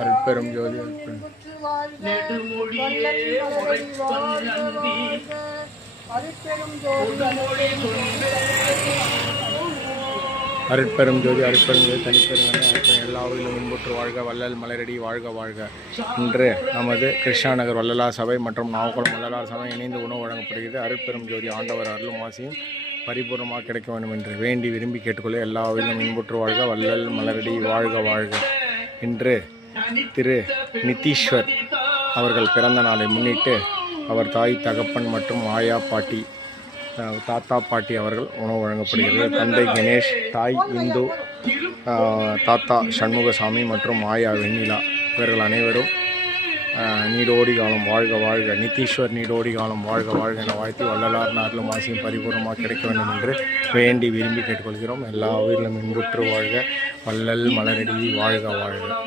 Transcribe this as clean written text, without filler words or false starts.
அருட்பெரும் ஜோதி அருட்பெரும் ஜோதி தனிப்பெரும் எல்லா உயிலும் இன்புற்று வாழ்க வள்ளல் மலரடி வாழ்க வாழ்க. இன்று நமது கிருஷ்ணா நகர் வள்ளலார் சபை மற்றும் நாகக்குளம் வள்ளலார் சபை இணைந்து உணவு வழங்கப்படுகிறது. அருட்பெரும் ஜோதி ஆண்டவர் அருளும் ஆசியும் பரிபூர்ணமாக கிடைக்க வேண்டும் என்று வேண்டி விரும்பி கேட்டுக்கொள்ள எல்லா உயிலும் இன்புற்று வாழ்க வள்ளல் மலரடி வாழ்க வாழ்க. இன்று திரு நித்தீஸ்வர் அவர்கள் பிறந்த நாளை முன்னிட்டு அவர் தாய் தகப்பன் மற்றும் ஆயா பாட்டி தாத்தா பாட்டி அவர்கள் உணவு வழங்கப்படுகிறது. தந்தை கணேஷ், தாய் இந்து, தாத்தா சண்முகசாமி மற்றும் ஆயா வெண்ணிலா இவர்கள் அனைவரும் நீடோடி காலம் வாழ்க வாழ்க, நித்தீஸ்வர் நீடோடி காலம் வாழ்க வாழ்க என வாழ்த்தி வள்ளலார் அருளும் ஆசியும் பரிபூர்ணமாக கிடைக்க வேண்டும் என்று வேண்டி விரும்பி கேட்டுக்கொள்கிறோம். எல்லா உயிரிலும் இன்புற்று வாழ்க வள்ளல் மலரடி வாழ்க வாழ்க.